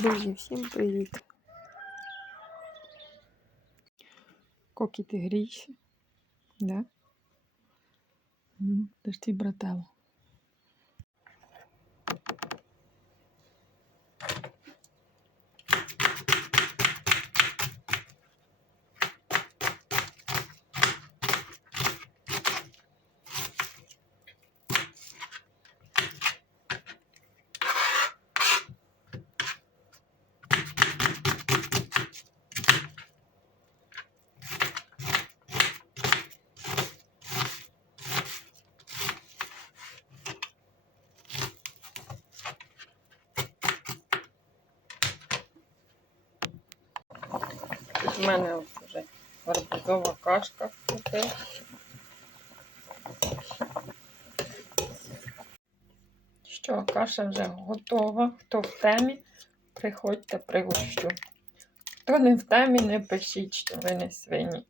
Друзі, всім привіт! Кокі ти грійся. Да? Це ж твій брателло. У мене вже гарбузова кашка купив. Що, каша вже готова. Хто в темі, приходьте пригощу. Хто не в темі, не пишіть, що ви не свині.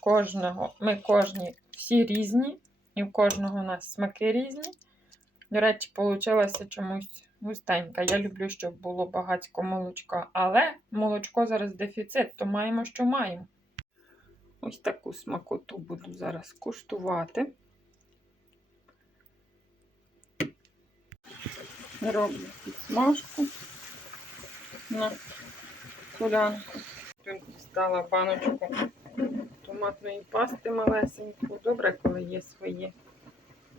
Кожного, ми кожні всі різні, і в кожного у нас смаки різні. До речі, вийшла чомусь густенька. Я люблю, щоб було багатько молочка, але молочко зараз дефіцит, то маємо, що маємо. Ось таку смакоту буду зараз куштувати. Роблю підсмажку на солянку. Тут дістала баночку томатної пасти малесеньку. Добре, коли є своє.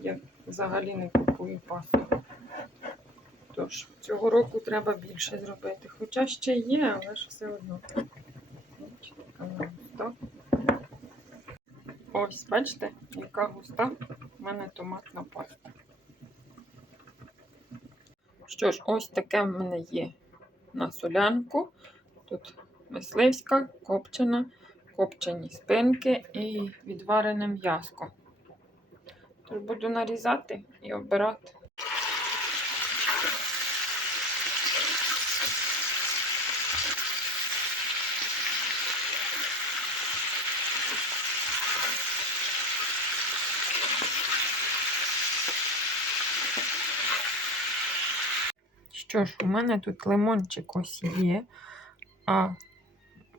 Я взагалі не купую пасту. Тож, цього року треба більше зробити. Хоча ще є, але ж все одно. Ось бачите, яка густа в мене томатна паста. Що ж, ось таке в мене є на солянку. Тут мисливська, копчена, копчені спинки і відварене м'яско. Тож буду нарізати і обирати. Що ж, у мене тут лимончик ось є, а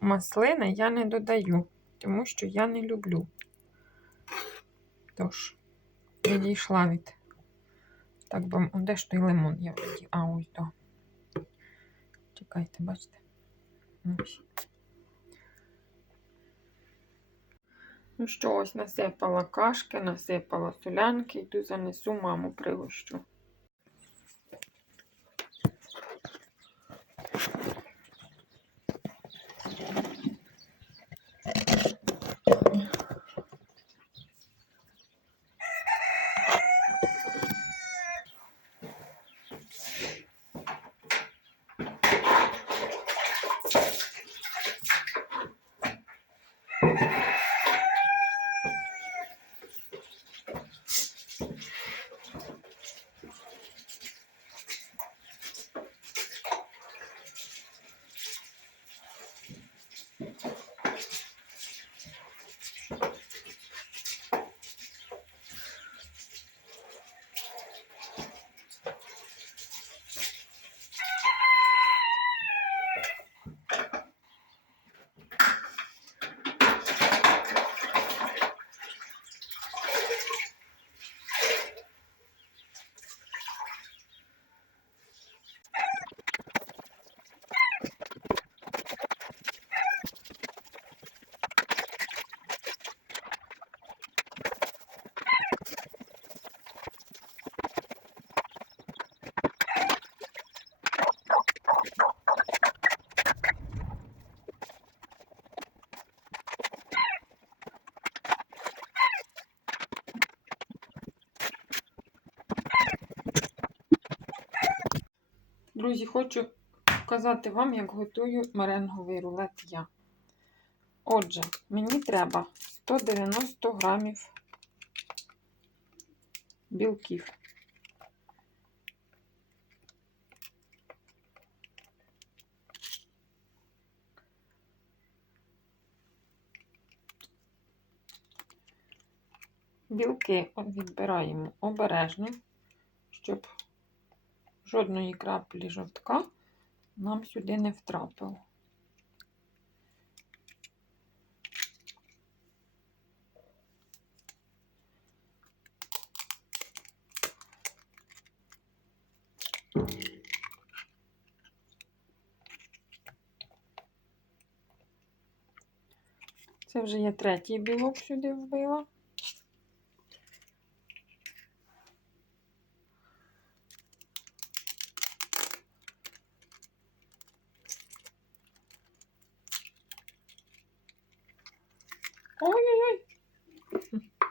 маслини я не додаю, тому що я не люблю. Тож, відійшла від. Так би, де ж той лимон я вроді. А, ось то. Чекайте, бачите? Ну що, ось насипала кашки, насипала солянки, йду занесу маму пригощу. Друзі, хочу показати вам, як готую меренговий рулет я. Отже, мені треба 190 грамів білків. Білки відбираємо обережно, щоб жодної краплі жовтка нам сюди не втрапило. Це вже я третій білок сюди вбила. Oh yeah. oy.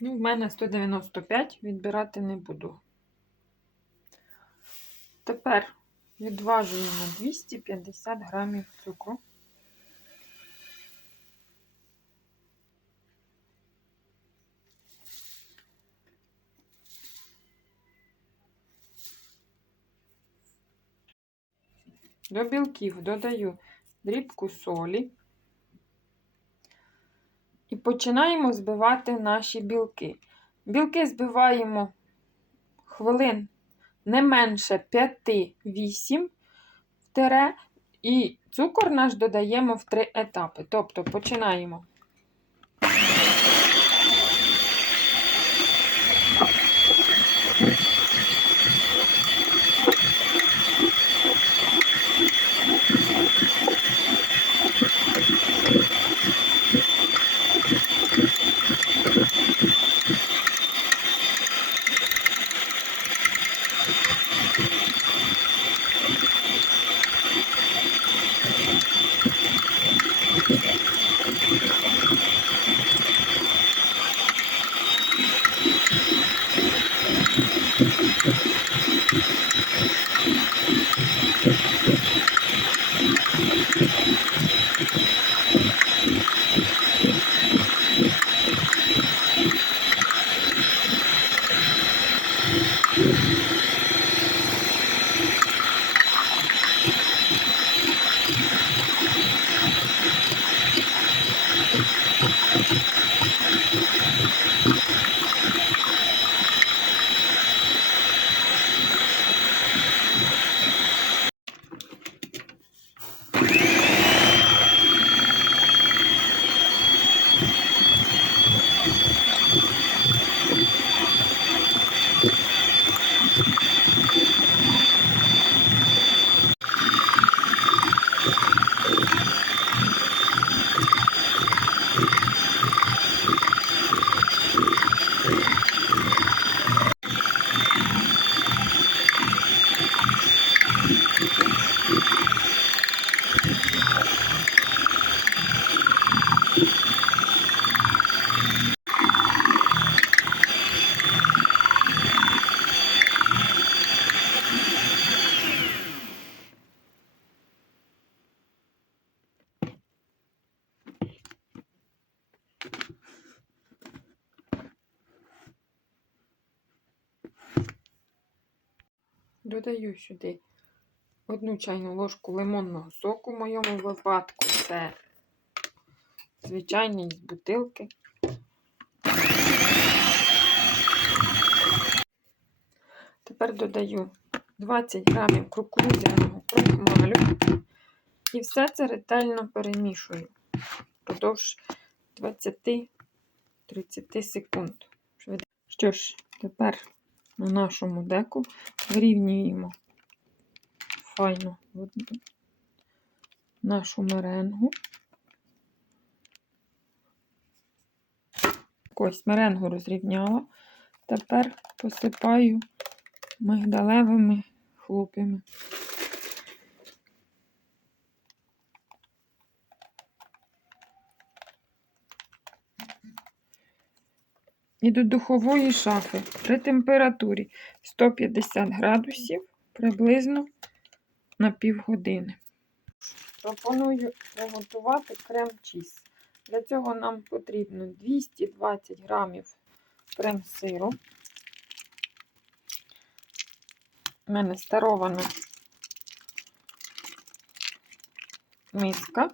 Ну, в мене 195, відбирати не буду. Тепер відважуємо 250 грамів цукру. До білків додаю дрібку солі. Починаємо збивати наші білки. Білки збиваємо хвилин не менше 5-8 в тире, і цукор наш додаємо в три етапи. Тобто починаємо. Додаю сюди одну чайну ложку лимонного соку. В моєму випадку це звичайний з бутилки. Тепер додаю 20 грамів кукурудзяного крохмалю і все це ретельно перемішую впродовж 20-30 секунд. Що ж, тепер на нашому деку вирівнюємо файно нашу меренгу. Ось меренгу розрівняла. Тепер посипаю мигдалевими хлоп'ями. І до духової шафи при температурі 150 градусів приблизно на півгодини. Пропоную приготувати крем-чіз. Для цього нам потрібно 220 грамів крем-сиру. У мене старована миска.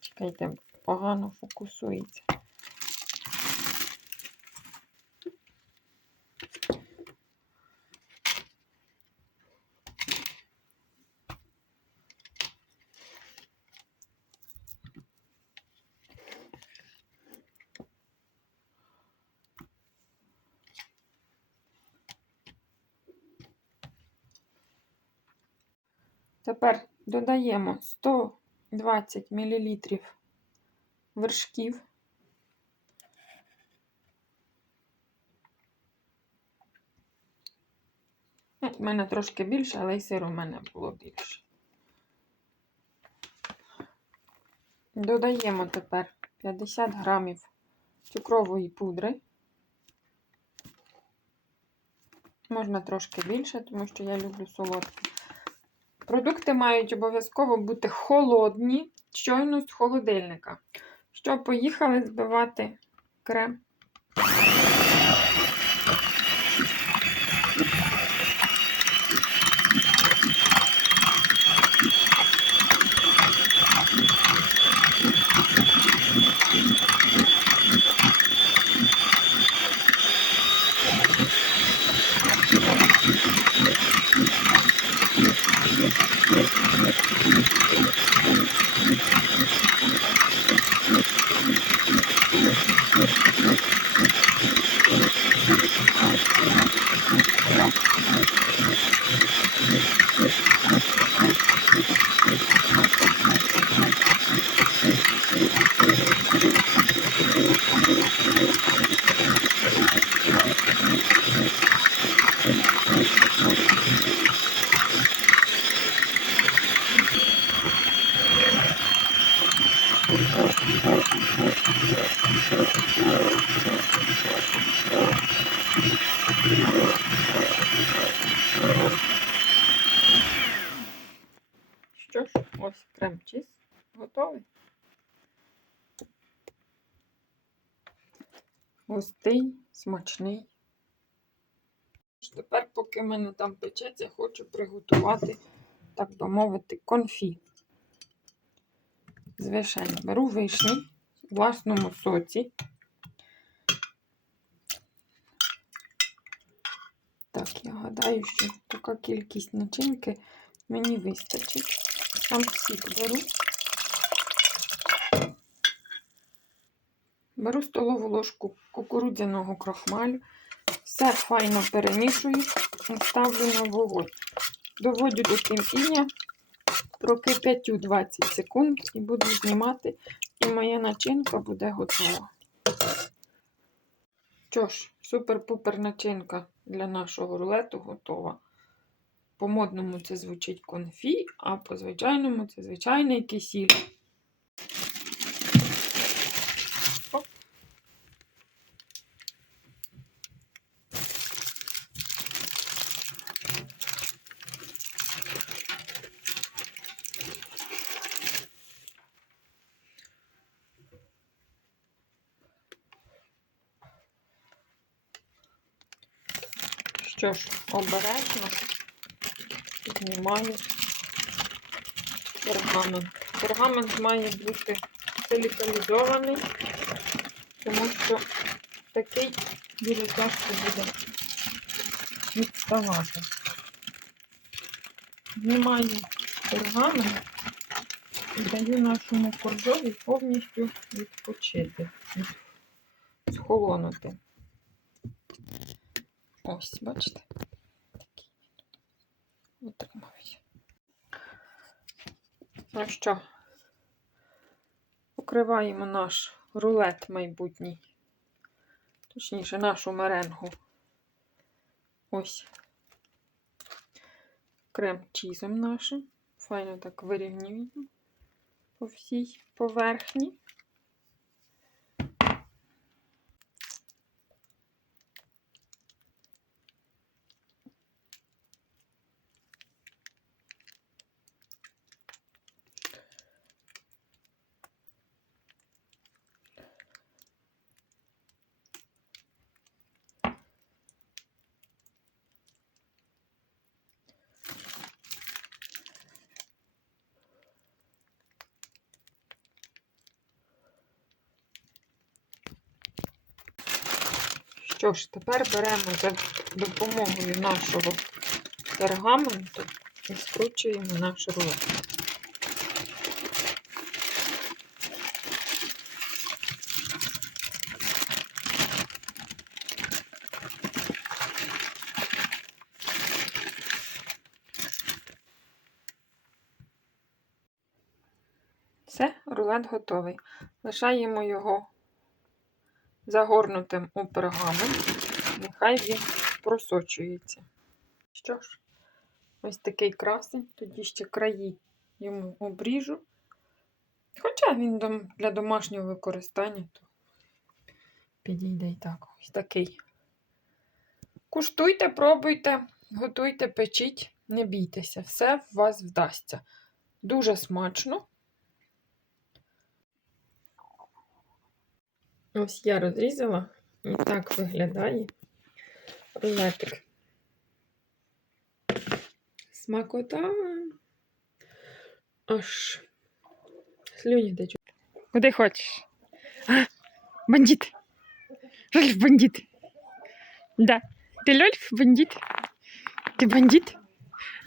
Чекайте, погано фокусується. Тепер додаємо 120 мл вершків. Ну, У мене трошки більше, але й сиру в мене було більше. Додаємо тепер 50 грамів цукрової пудри. Можна трошки більше, тому що я люблю солодке. Продукти мають обов'язково бути холодні, щойно з холодильника. Що, поїхали збивати крем. Що ж, ось крем-чіз готовий. Густий, смачний. Тепер, поки в мене там печеться, хочу приготувати, так би мовити, конфі. З вишень. Беру вишні в власному соці. Так, я гадаю, що така кількість начинки мені вистачить. Сам сік беру. Беру столову ложку кукурудзяного крохмалю. Все файно перемішую і ставлю на вогонь. Доводю до кипіння, прокип'ятю 20 секунд і буду знімати, і моя начинка буде готова. Що ж, супер-пупер начинка для нашого рулету готова. По модному це звучить конфі, а по звичайному це звичайний кисіль. Що ж, обережно знімаю пергамент. Пергамент має бути силікалізований, тому що такий дуже тяжко буде відставати. Знімаю пергамент і даю нашому коржові повністю відпочити, від... схолонути. Ось, бачите? Такий. Ну що, покриваємо наш рулет майбутній точніше, нашу меренгу. Ось. Крем чізом нашим. Файно так вирівнюємо по всій поверхні. Що ж, тепер беремо за допомогою нашого пергаменту і скручуємо наш рулет. Все, рулет готовий. Лишаємо його загорнутим у пергамент. Нехай він просочується. Що ж, ось такий красень, тоді ще краї йому обріжу. Хоча він для домашнього використання, то підійде і так. Ось такий. Куштуйте, пробуйте, готуйте, печіть, не бійтеся, все в вас вдасться. Дуже смачно. Ось я розрізала і так виглядає рулетик. Смакота. Аж слюні течуть. Куди хочеш? А, бандит. Рольф бандит. Да. Ти Лольф бандит? Ти бандит?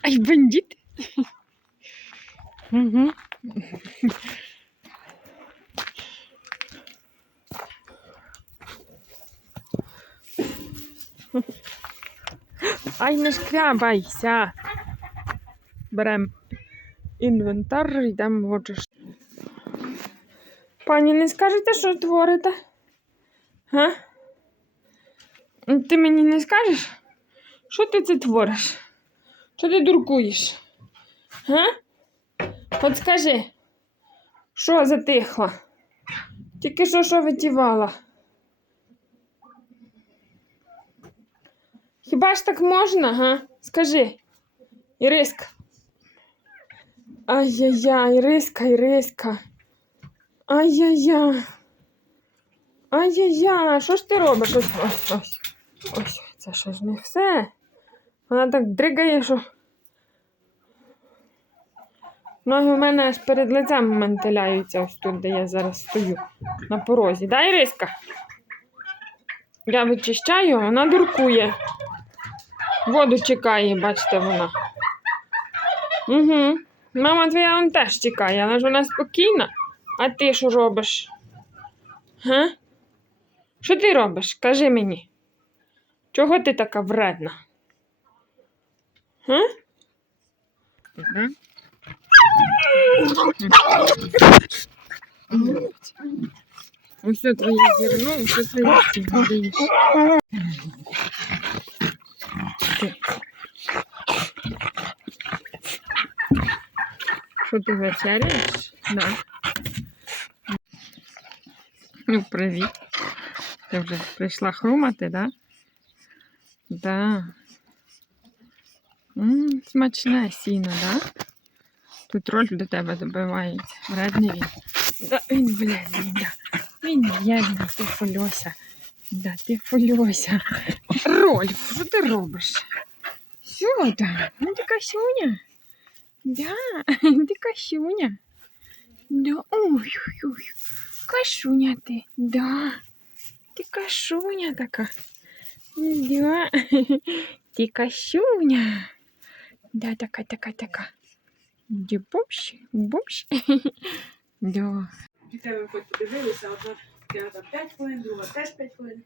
Ай, бандит. Угу. Ай, не шкрябайся. Берем інвентар, йдемо в очиш. Пані, не скажете, що творите? Га? Ти мені не скажеш? Що ти це твориш? Що ти дуркуєш? Га? От скажи, що затихла? Тільки що що витівала? Хіба ж так можна, га? Скажи. Іриска. Ай-яй-яй, Іриска, Іриска. Ай-яй-яй. Ай-яй-яй, що ж ти робиш? Ось, ось, ось. Ось, це ще ж не все. Вона так дригає, що. Ноги у мене аж перед лицем мантиляються ось тут, де я зараз стою. На порозі. Да, Іриска? Я вичищаю, вона дуркує. Воду чекає, бачите, вона. Угу. Мама твоя он теж чекає, але ж вона спокійна. А ти що робиш? Га? Що ти робиш? Кажи мені. Чого ти така вредна? Га? Ось це твоє зерно, це твоє. Ти. Що ти вечеряєш? Да. Ну, привіт. Ти вже прийшла хрумати, да? Да. М, смачне сіно, да? Тут роль до тебе добивається. Вредний він. Да, він блядний, да. Він в'єдний, ти фольося. Да, ти фольося. Рольф, що ти робиш? Там? Ну ти касюня. Да, ти касюня. Да, ой, ой, ой. Кашуня ти, да. Ти кашуня така. Да. Ти кашуня. Да, така, така, така. Де бомж, бомж. Да. Від тебе хоч подивилися, одна театр 5 хвилин, друга теж 5 хвилин.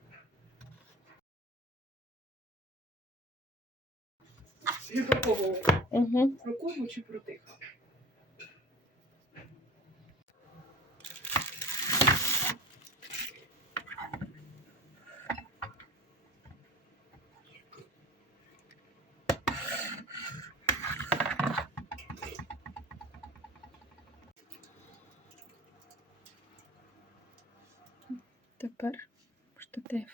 Угу. Про кого чи про тих? Süper. Burada D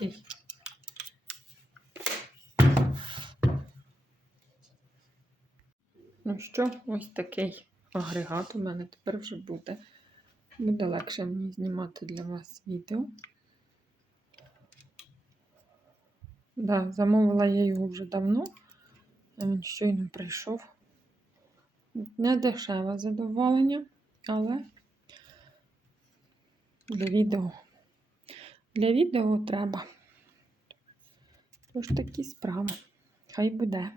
Такий. Ну що, ось такий агрегат у мене тепер вже буде. Буде легше мені знімати для вас відео. Да, замовила я його вже давно, а він щойно прийшов. Не дешеве задоволення, але для відео. Для відео треба. Тож такі справи. Хай буде.